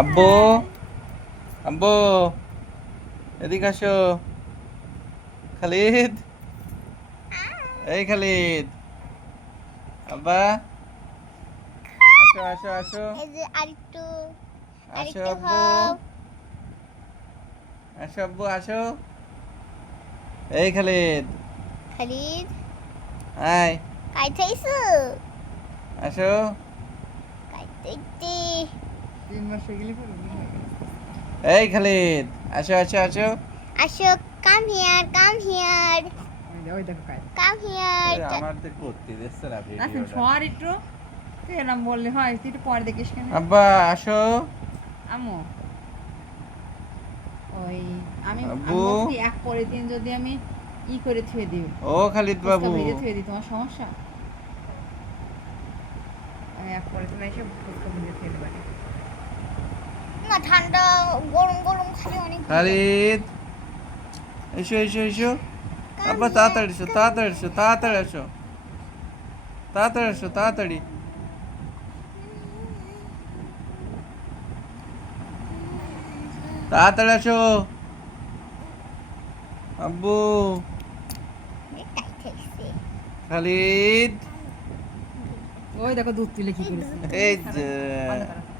আব্বু, আব্বু, এদিকে আসো। খালিদ, এই খালিদ, আব্বা, আসো আসো আসো। এই যে আরেকটু আসো আরেকটু আব্বু, হও। আসো আব্বু আসো। এই খালিদ, খালিদ আয়, খাইতেইছো? আসো। খাইতেইতে 3 মাস হয়ে গেলে পরে বিয়ে হয়ে গেছে। এই খালিদ, আসো আসো আসো। আসো, কাম হিয়ার, কাম হিয়ার, ওই দেখো কাজ। Come here. আমার তো করতে দিচ্ছে না আচ্ছা ভিডিওটা। সর একটু, তুই এরম বললে হয়? তুই একটু পরে দেখিস কেন? আব্বা আসো। আম্মু ওই আমি আব্বু, আমি বলছি এক পরের দিন যদি আমি ই করে থুয়ে দিই, ও খালিদ ফুচকা বাবু, ভেজে থুয়ে দিই, তোমার সমস্যা? আমি এক পরের দিন এসে ফুচকা ভেজে থুয়ে দেবো। না, ঠান্ডা গরম গরম খালি অনেক ভালো। খালিদ, এসো এসো এসো। কাম আব্বা হিয়ার, তাড়াতাড়ি এসো, কাম তাড়াতাড়ি এসো, তাড়াতাড়ি এসো, তাড়াতাড়ি এসো, তাড়াতাড়ি। তাড়াতাড়ি এসো। আব্বু, খাইতেইছে। খালিদ, ওই দেখো দুধ তুলে কি করেছে। এই যে ভালো করো।